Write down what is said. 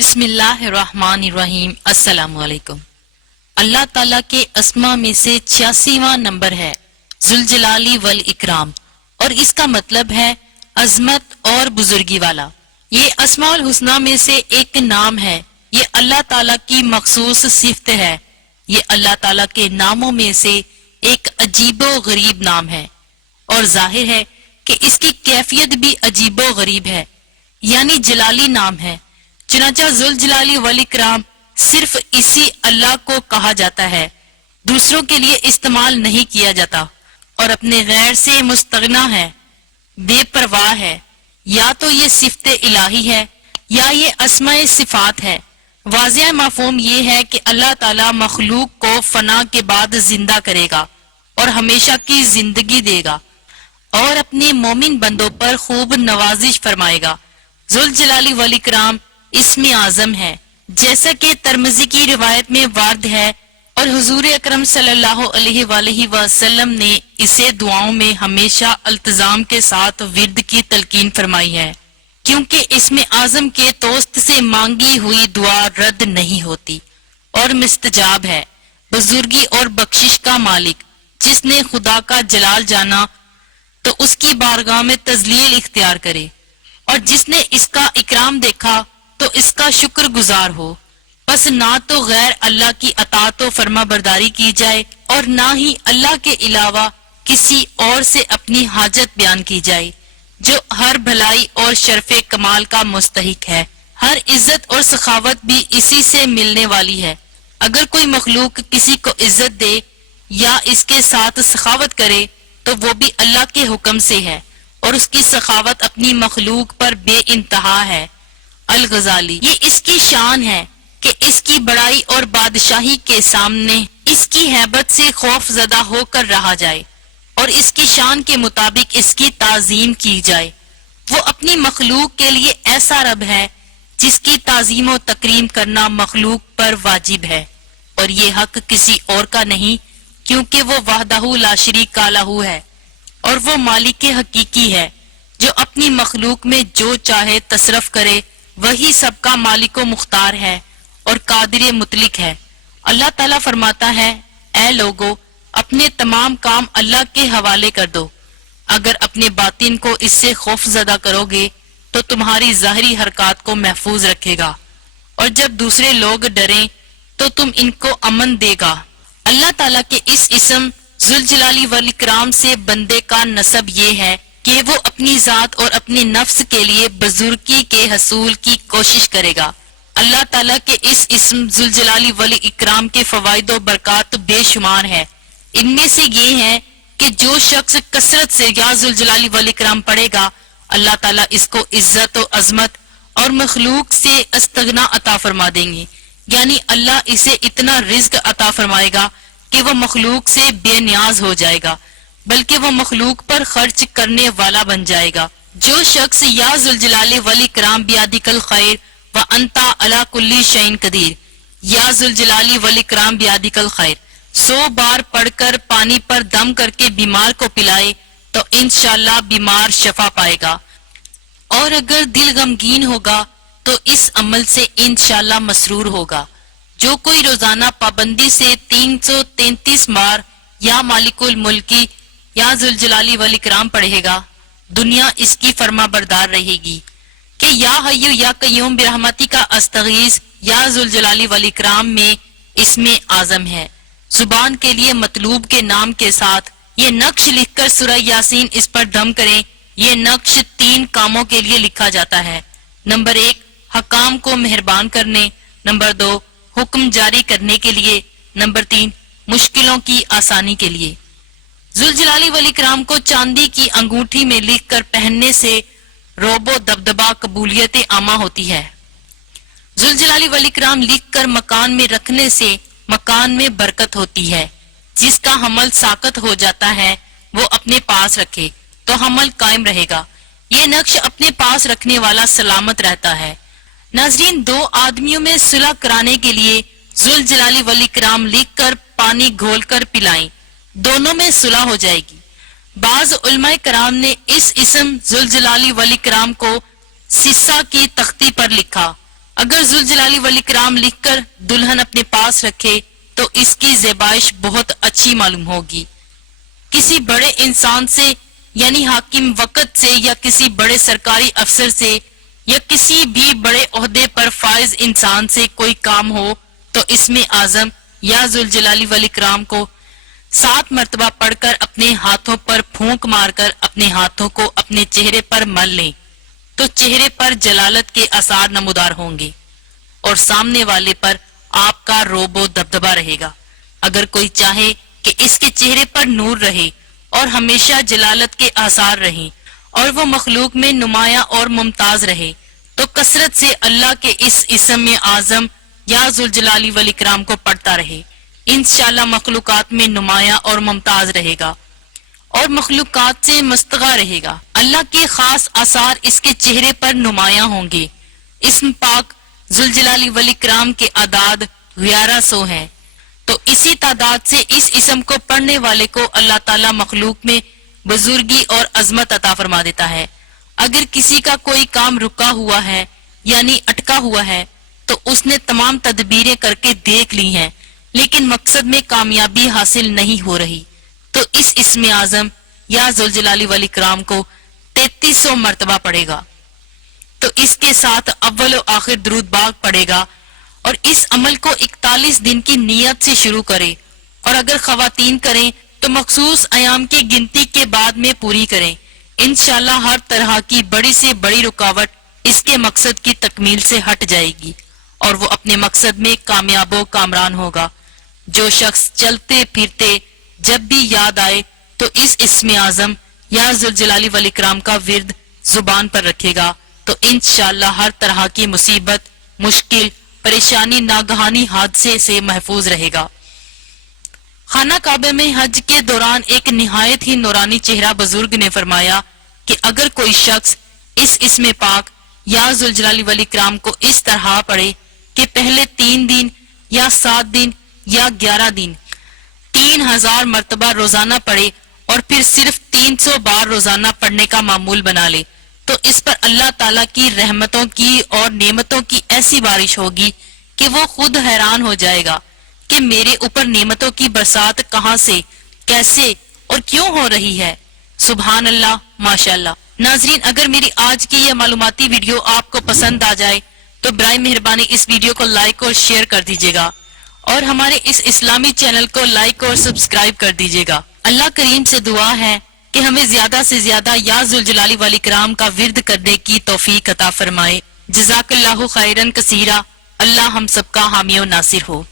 बिस्मिल्लाहिर्रहमानिर्रहीम। अस्सलाम वालेकुम। अल्लाह ताला के अस्मा में से 86वां नंबर है जुल जलाली वल इकराम, और इसका मतलब है अजमत और बुजुर्गी वाला। ये अस्माउल हुस्ना में से एक नाम है। ये अल्लाह ताला की मखसूस सिफत है। ये अल्लाह ताला के नामों में से एक अजीबो गरीब नाम है, और जाहिर है कि इसकी कैफियत भी अजीबो गरीब है, यानी जलाली नाम है। चुनाचा जुल जलाली वल इकराम सिर्फ इसी अल्लाह को कहा जाता है, दूसरों के लिए इस्तेमाल नहीं किया जाता, और अपने गैर से मुस्तगना है, बेपरवाह है। या तो ये सिफत इलाही है या ये अस्माए सिफात है। वाज़िह मफ़हूम ये है कि अल्लाह ताला मखलूक को फना के बाद जिंदा करेगा और हमेशा की जिंदगी देगा, और अपने मोमिन बंदों पर खूब नवाजिश फरमाएगा। जुल जलाली वल इकराम इसमें आजम है, जैसा कि तिरमिज़ी की रिवायत में वार्द है, और हुजूर अकरम सल्लल्लाहु अलैहि वसल्लम ने इसे दुआओं में हमेशा अल्तजाम के साथ विर्द की तलकीन फरमाई है, क्योंकि इसमें आजम के दोस्त से मांगी हुई दुआ रद्द नहीं होती और मुस्तजाब है। बुजुर्गी और बख्शिश का मालिक, जिसने खुदा का जलाल जाना तो उसकी बारगाह में तजलील इख्तियार करे, और जिसने इसका इकराम देखा तो इसका शुक्र गुजार हो। बस ना तो गैर अल्लाह की अताअत व फर्मा बरदारी की जाए, और ना ही अल्लाह के अलावा किसी और से अपनी हाजत बयान की जाए, जो हर भलाई और शर्फे कमाल का मुस्तहिक है। हर इज्जत और सखावत भी इसी से मिलने वाली है। अगर कोई मखलूक किसी को इज्जत दे या इसके साथ सखावत करे तो वो भी अल्लाह के हुक्म से है, और उसकी सखावत अपनी मखलूक पर बेइंतहा है। अल गजाली, ये इसकी शान है कि इसकी बड़ाई और बादशाही के सामने इसकी हैबत से खौफ ज़दा होकर रहा जाए, और इसकी शान के मुताबिक इसकी ताजीम की जाए। वो अपनी मखलूक के लिए ऐसा रब है जिसकी ताजीम व तकरीम करना मखलूक पर वाजिब है, और ये हक किसी और का नहीं, क्योंकि वो वहदहू ला शरीका लहू है, और वो मालिक हकीकी है, जो अपनी मखलूक में जो चाहे तसरफ करे। वही सबका मालिक व मुख्तार है और कादिर मुतलिक है। अल्लाह ताला फरमाता है, ऐ लोगो, अपने तमाम काम अल्लाह के हवाले कर दो। अगर अपने बातिन को इससे खौफ ज़दा करोगे तो तुम्हारी ज़ाहिरी हरकत को महफूज रखेगा, और जब दूसरे लोग डरें तो तुम इनको अमन देगा। अल्लाह ताला के इस इस्म जुल जलाली वल इकराम से बंदे का नसब ये है कि वो अपनी जात और अपने नफ्स के लिए बुजुर्गी के हसूल की कोशिश करेगा। अल्लाह ताला के इस इस्म जुल जलाली वल इकराम के फवाइद और बरकत बेशुमार है। इनमें से ये है कि जो शख्स कसरत से या जुल जलाली वल इकराम पढ़ेगा, अल्लाह ताला इसको इज्जत और अजमत और मखलूक से अस्तगना अता फरमा देंगे, यानी अल्लाह इसे इतना रिज्क अता फरमाएगा कि वह मखलूक से बेनियाज हो जाएगा, बल्कि वह मखलूक पर खर्च करने वाला बन जाएगा। जो शख्स या जुल जलाली वल इकराम बियादिकल खैर व अंता अला कुल्ली शैइन कदीर, या जुल जलाली वल इकराम बियादिकल खैर 100 बार पढ़कर पानी पर दम करके बीमार को पिलाए तो इंशाअल्लाह बीमार शफा पाएगा, और अगर दिल गमगीन होगा तो इस अमल से इंशाअल्लाह मसरूर होगा। जो कोई रोजाना पाबंदी से 333 बार या मालिकुल मुल्की या जुल जलाली वल इकराम पढ़ेगा, दुनिया इसकी फर्मा बरदार रहेगी कि या हय्यु या कय्यूम बिरहमती का अस्तगीस या जुल जलाली वल इकराम में इसमें आजम है। जुबान के लिए मतलूब के नाम के साथ ये नक्श लिखकर सूरह यासीन इस पर दम करें। ये नक्श 3 कामों के लिए लिखा जाता है। नंबर 1, हकाम को मेहरबान करने। नंबर 2, हुक्म जारी करने के लिए। नंबर 3, मुश्किलों की आसानी के लिए। जुल जलाली वल इकराम को चांदी की अंगूठी में लिखकर पहनने से रोबो दबदबा कबूलियत आमा होती है। जुल जलाली वल इकराम लिखकर मकान में रखने से मकान में बरकत होती है। जिसका हमल साकत हो जाता है वो अपने पास रखे तो हमल कायम रहेगा। ये नक्श अपने पास रखने वाला सलामत रहता है। नाजरीन, 2 आदमियों में सुलह कराने के लिए जुल जलाली वल इकराम लिखकर पानी घोलकर पिलाएं, दोनों में सुलह हो जाएगी। बाज उलमाए कराम ने इस इस्म जुल जलाली वल इकराम को सिस्सा की तख्ती पर लिखा। اگر ذوالجلالی والاکرام لکھ کر دلہن اپنے پاس رکھے تو اس کی زیبائش بہت اچھی معلوم ہوگی. کسی بڑے انسان سے یعنی حاکم وقت سے یا کسی بڑے سرکاری افسر سے یا کسی بھی بڑے عہدے پر فائز انسان سے کوئی کام ہو تو اسم اعظم یا ذوالجلالی والاکرام کو 7 مرتبہ پڑھ کر اپنے ہاتھوں پر پھونک مار کر اپنے ہاتھوں کو اپنے چہرے پر مل لیں تو چہرے پر جلالت کے آثار نمودار ہوں گے اور سامنے والے پر آپ کا روب و دبدبا رہے گا. اگر کوئی چاہے کہ اس کے چہرے پر نور رہے اور ہمیشہ جلالت کے آثار رہیں اور وہ مخلوق میں نمایاں اور ممتاز رہے تو کثرت سے اللہ کے اس اسم اعظم یا ذوالجلالی والاکرام کو پڑھتا رہے. انشاءاللہ مخلوقات میں نمایاں اور ممتاز رہے گا اور مخلوقات سے مستغا رہے گا. اللہ کے خاص آثار اس کے چہرے پر نمایاں ہوں گے. اسم پاک ذوالجلالی والاکرام کے اعداد 1100 ہیں تو اسی تعداد سے اس اسم کو پڑھنے والے کو اللہ تعالی مخلوق میں بزرگی اور عظمت عطا فرما دیتا ہے. اگر کسی کا کوئی کام رکا ہوا ہے یعنی اٹکا ہوا ہے تو اس نے تمام تدبیریں کر کے دیکھ لی ہیں لیکن مقصد میں کامیابی حاصل نہیں ہو رہی تو اس اسم اعظم یا ذوالجلالی والاکرام کو 3300 مرتبہ پڑھے گا تو اس کے ساتھ اول و آخر درود باغ پڑھے گا اور اس عمل کو 41 دن کی نیت سے شروع کرے اور اگر خواتین کریں تو مخصوص ایام کی گنتی کے بعد میں پوری کریں. انشاءاللہ ہر طرح کی بڑی سے بڑی رکاوٹ اس کے مقصد کی تکمیل سے ہٹ جائے گی اور وہ اپنے مقصد میں کامیاب و کامران ہوگا. جو شخص چلتے پھرتے جب بھی یاد آئے تو اس اسم اعظم یا ذوالجلالی والاکرام کا ورد زبان پر رکھے گا تو انشاءاللہ ہر طرح کی مصیبت، مشکل، پریشانی، ناگہانی حادثے سے محفوظ رہے گا. خانہ کعبہ میں حج کے دوران ایک نہایت ہی نورانی چہرہ بزرگ نے فرمایا کہ اگر کوئی شخص اس اسم پاک یا ذوالجلالی والاکرام کو اس طرح پڑھے کہ پہلے 3 دن یا 7 دن یا 11 دن 3000 مرتبہ روزانہ پڑھے اور پھر صرف 300 بار روزانہ پڑھنے کا معمول بنا لے تو اس پر اللہ تعالیٰ کی رحمتوں کی اور نعمتوں کی ایسی بارش ہوگی کہ وہ خود حیران ہو جائے گا کہ میرے اوپر نعمتوں کی برسات کہاں سے، کیسے اور کیوں ہو رہی ہے. سبحان اللہ، ماشاءاللہ. ناظرین، اگر میری آج کی یہ معلوماتی ویڈیو آپ کو پسند آ جائے تو برائے مہربانی اس ویڈیو کو لائک اور شیئر کر دیجیے گا اور ہمارے اس اسلامی چینل کو لائک اور سبسکرائب کر دیجیے گا. اللہ کریم سے دعا ہے کہ ہمیں زیادہ سے زیادہ یا ذوالجلالی والاکرام کا ورد کرنے کی توفیق عطا فرمائے. جزاک اللہ خیرن کثیرہ. اللہ ہم سب کا حامی و ناصر ہو.